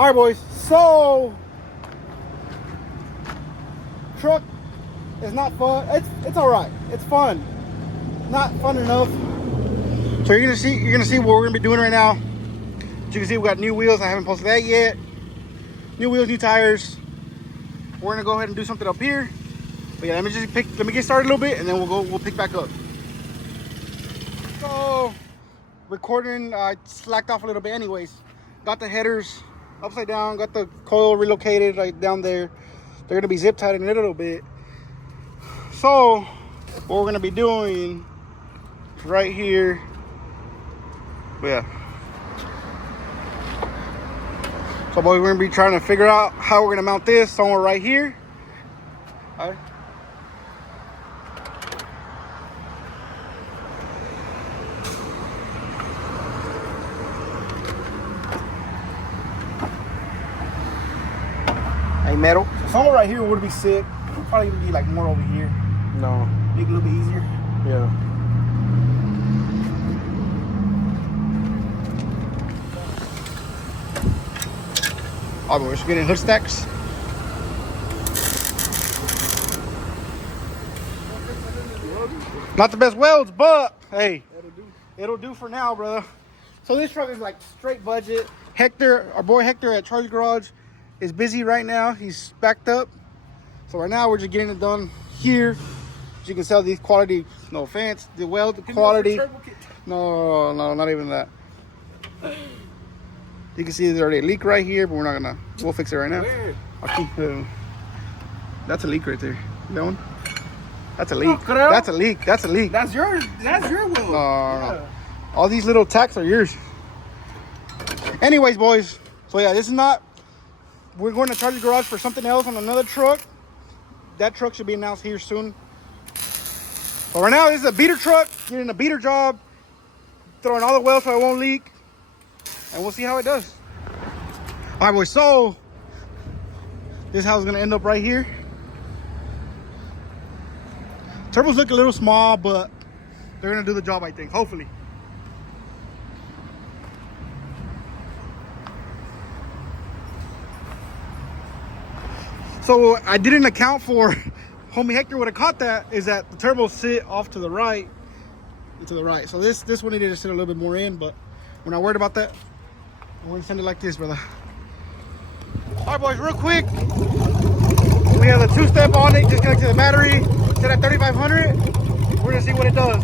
All right, boys. So, truck is not fun. It's all right. It's fun. Not fun enough. So you're gonna see what we're gonna be doing right now. As you can see, we got new wheels. I haven't posted that yet. New wheels, new tires. We're gonna go ahead and do something up here. But yeah, let me get started a little bit, and then we'll pick back up. So, recording slacked off a little bit. Anyways, got the headers upside down. Got the coil relocated right down there. They're gonna be zip tied in a little bit. So, what we're gonna be doing right here. Yeah. So, boys, we're gonna be trying to figure out how we're gonna mount this somewhere right here. All right. Hey, metal. Somewhere right here would be sick. Probably even be like more over here. No. Make it a little bit easier. Yeah. All right, we're just getting hood stacks. Not the best welds, but hey, it'll do for now, brother. So this truck is like straight budget. Hector, our boy Hector at Charlie's Garage, is busy right now. He's backed up. So right now we're just getting it done here. As you can tell, these quality, no offense, the weld quality. No, not even that. You can see there's already a leak right here, but we'll fix it right now. I'll keep, that's a leak right there. That one? That's a leak. That's a leak. That's a leak. That's your wheel. No. All these little tacks are yours. Anyways, boys. So yeah, this is not. We're going to Charlie's Garage for something else on another truck. That truck should be announced here soon. But right now, this is a beater truck. Getting a beater job. Throwing all the welds so it won't leak. And we'll see how it does. All right, boys. So this house is going to end up right here. Turbos look a little small, but they're going to do the job, I think. Hopefully. So I didn't account for, homie Hector would have caught that, is that the turbos sit off to the right and to the right. So this one needed to sit a little bit more in, but we're not worried about that. I'm going to send it like this, brother. All right, boys, real quick. We have a two-step on it, just connected to the battery. Set at 3,500. We're going to see what it does.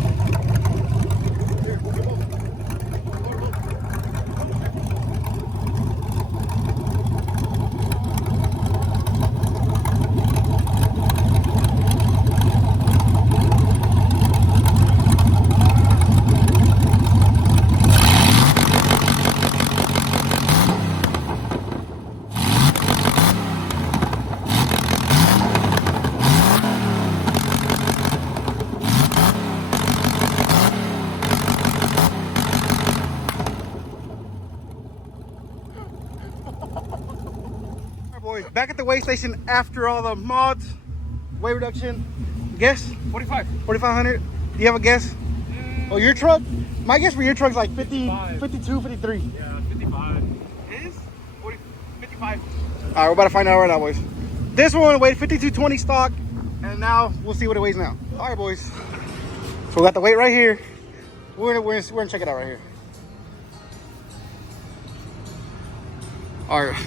Back at the weigh station after all the mods, weight reduction. Guess? 4,500. Do you have a guess? Oh, your truck? My guess for your truck's like 50, 52, 53. Yeah, 55. It is 55. All right, we're about to find out right now, boys. This one weighed 5220 stock, and now we'll see what it weighs now. All right, boys. So we got the weight right here. We're gonna check it out right here. All right.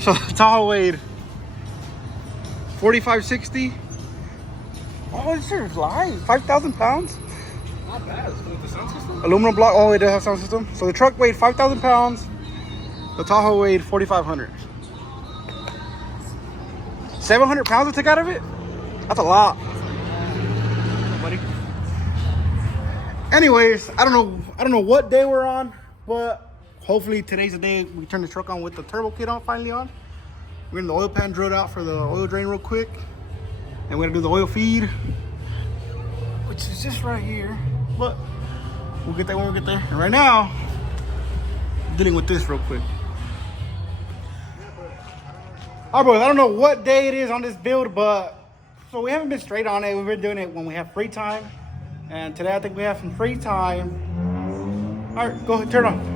So Tahoe weighed 4560. Oh, this is live. 5,000 pounds. Not bad. With the sound system? Aluminum block. Oh, it does have sound system. So the truck weighed 5,000 pounds. The Tahoe weighed 4,500. 700 pounds I took out of it. That's a lot. Buddy. Anyways, I don't know what day we're on, but hopefully today's the day we turn the truck on with the turbo kit on, finally on. We're getting the oil pan drilled out for the oil drain real quick. And we're gonna do the oil feed, which is just right here. But we'll get that when we get there. And right now, I'm dealing with this real quick. All right, boys, I don't know what day it is on this build, but so we haven't been straight on it. We've been doing it when we have free time. And today I think we have some free time. All right, go ahead, turn it on.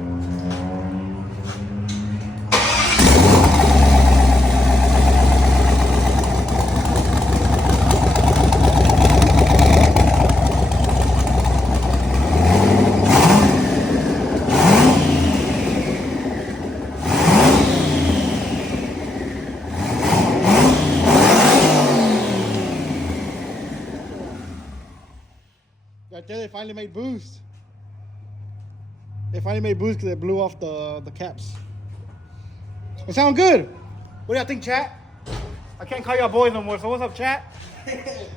there, they finally made boost. They finally made boost because they blew off the caps. It sound good. What do y'all think, chat? I can't call y'all boys no more, so what's up, chat? But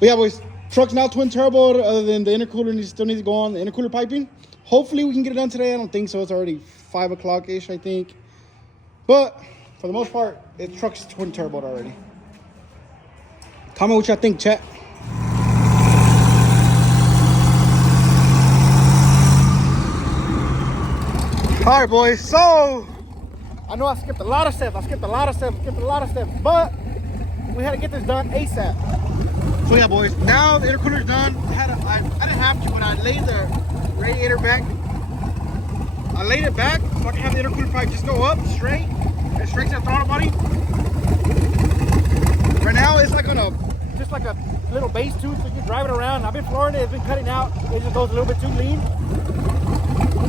yeah, boys, truck's now twin turbo, other than the intercooler still needs to go on, the intercooler piping. Hopefully we can get it done today. I don't think so. It's already 5 o'clock-ish, I think. But for the most part, the truck's twin turboed already. Comment what y'all think, chat. All right, boys, so I know I skipped a lot of steps, but we had to get this done ASAP. So yeah, boys, now the intercooler's done. I didn't have to, but I laid the radiator back. I laid it back so I can have the intercooler pipe just go up straight and straight to the throttle body. Right now, it's like just like a little base tooth, so you can drive it around. I've been flooring it, it's been cutting out. It just goes a little bit too lean.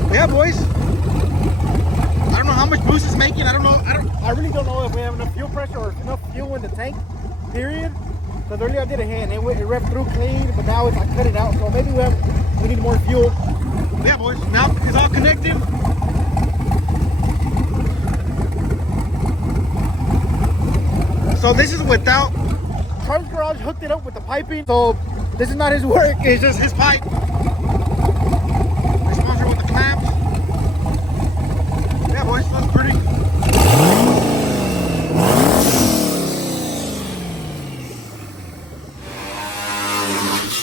But yeah, boys. I don't know how much boost it's making. I really don't know if we have enough fuel pressure or enough fuel in the tank, period. Because earlier I did a hand, it revved through clean, but now it's like cut it out. So maybe we need more fuel. But yeah, boys, now it's all connected. So this is without, Charles Garage hooked it up with the piping. So this is not his work, it's just his pipe. They sponsor with the clamps. Yeah, boys, that's pretty.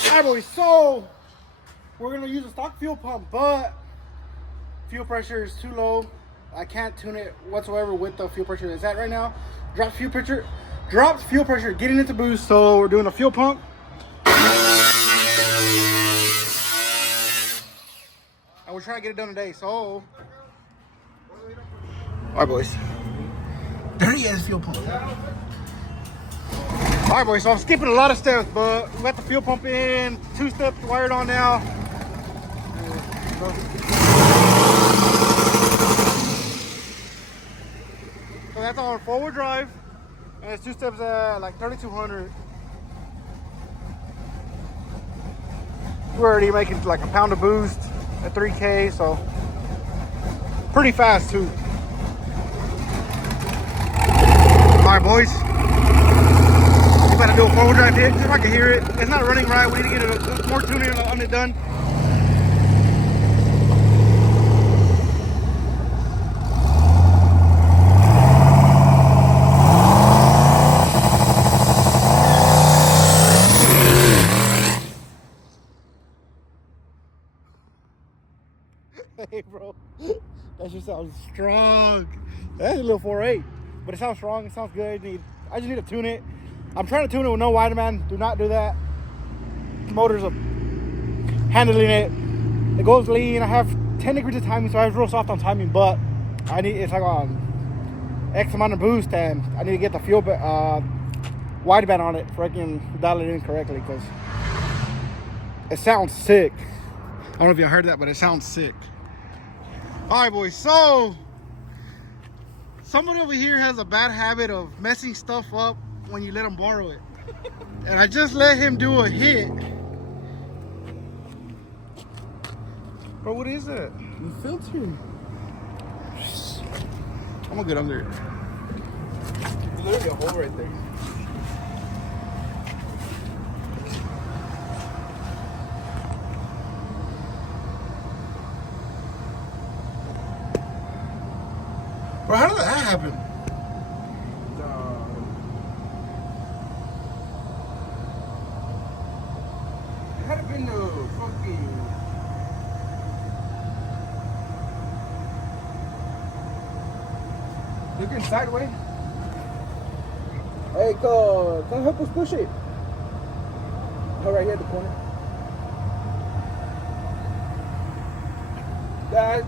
Alright, boys, so we're gonna use a stock fuel pump, but fuel pressure is too low. I can't tune it whatsoever with the fuel pressure it's at right now. Drops fuel pressure getting into boost, so we're doing a fuel pump. And we're trying to get it done today, so. Alright, boys. There he is, fuel pump. Alright, boys, so I'm skipping a lot of steps, but we got the fuel pump in, 2 steps wired on now. So that's on forward drive, and it's 2 steps at like 3,200. We're already making like a pound of boost at 3K, so pretty fast too. All right, boys. We gotta do a forward drive hit, see if I can hear it. It's not running right. We need to get more tuning on it done. Hey, bro, that just sounds strong. That's a little 4.8, but it sounds strong. It sounds good. I just need to tune it. I'm trying to tune it with no wide man. Do not do that. Motors are handling it. It goes lean. I have 10 degrees of timing, so I was real soft on timing, but it's like on X amount of boost, and I need to get the fuel wide band on it so I can dial it in correctly, because it sounds sick. I don't know if y'all heard that, but it sounds sick. All right, boys, so somebody over here has a bad habit of messing stuff up when you let him borrow it. And I just let him do a hit. Bro, what is that? The filter. I'm gonna get under it. There's literally a hole right there. Bro, how did that happen? It had to been the fucking. Looking sideways. Hey, come help us push it. Oh, right here at the corner.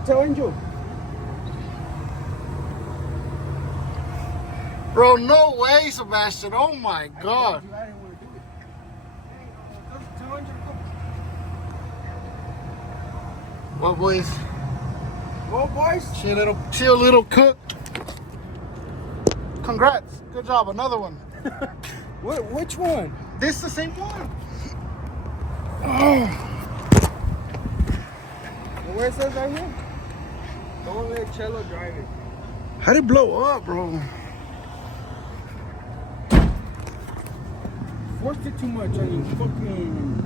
Tell Angel. Bro, no way, Sebastian. Oh my God. Well, boys. Well, boys. She a little cook. Congrats. Good job. Another one. Which one? This is the same one. Oh. where it says right here? Don't let Cello drive it. How'd it blow up, bro? Forced it too much. I mean, fucking.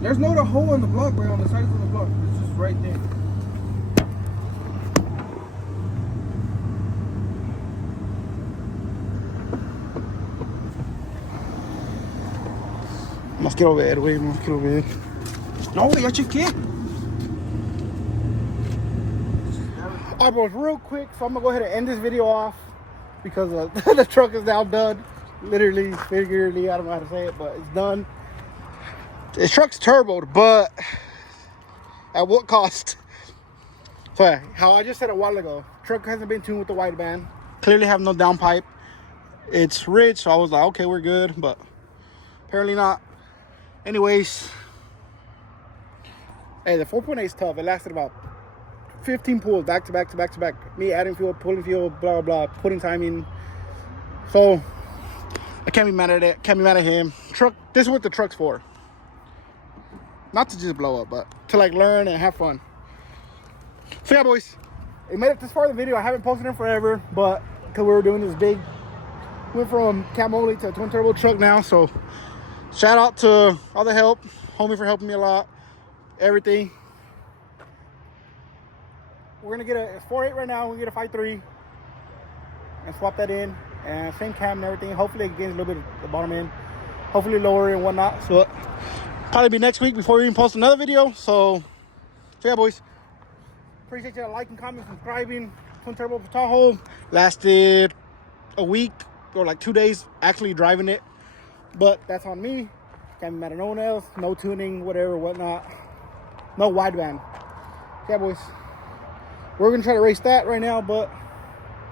There's no other hole in the block, bro. On the sides of the block. It's just right there. Más quiero ver, güey. Más quiero ver. No, ya chequé. Alright, boys, real quick. So I'm gonna go ahead and end this video off because the truck is now done. Literally, figuratively, I don't know how to say it, but it's done. This truck's turboed, but at what cost? So yeah, how I just said a while ago, truck hasn't been tuned with the wideband. Clearly have no downpipe. It's rich, so I was like, okay, we're good, but apparently not. Anyways, hey, the 4.8 is tough. It lasted about 15 pulls back to back to back to back. Me adding fuel, pulling fuel, blah blah blah, putting time in. So I can't be mad at it. Can't be mad at him. Truck. This is what the truck's for. Not to just blow up, but to like learn and have fun. So yeah, boys, it made it this far in the video. I haven't posted in forever, but because we were doing this big, went from cam only to a twin turbo truck now. So shout out to all the help, homie, for helping me a lot. Everything. We're gonna get a 4.8 right now. We're gonna get a 5.3 and swap that in, and same cam and everything. Hopefully it gains a little bit at the bottom end. Hopefully lower and whatnot. So probably be next week before we even post another video. So yeah, boys. Appreciate you liking, comment, subscribing. Twin turbo Tahoe lasted a week or like 2 days actually driving it, but that's on me. Can't be mad at no one else. No tuning, whatever, whatnot. No wideband. Yeah, boys. We're gonna try to race that right now, but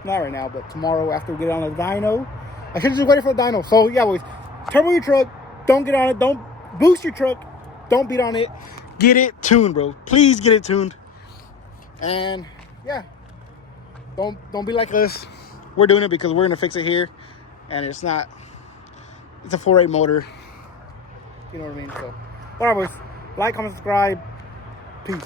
not right now, but tomorrow after we get on the dyno. I should have just waited for the dyno. So yeah, boys, turbo your truck. Don't get on it. Don't boost your truck. Don't beat on it. Get it tuned, bro. Please get it tuned. And yeah, don't be like us. We're doing it because we're gonna fix it here, and it's not. It's a 4.8 motor. You know what I mean? So, all right, boys. Like, comment, subscribe. Peace.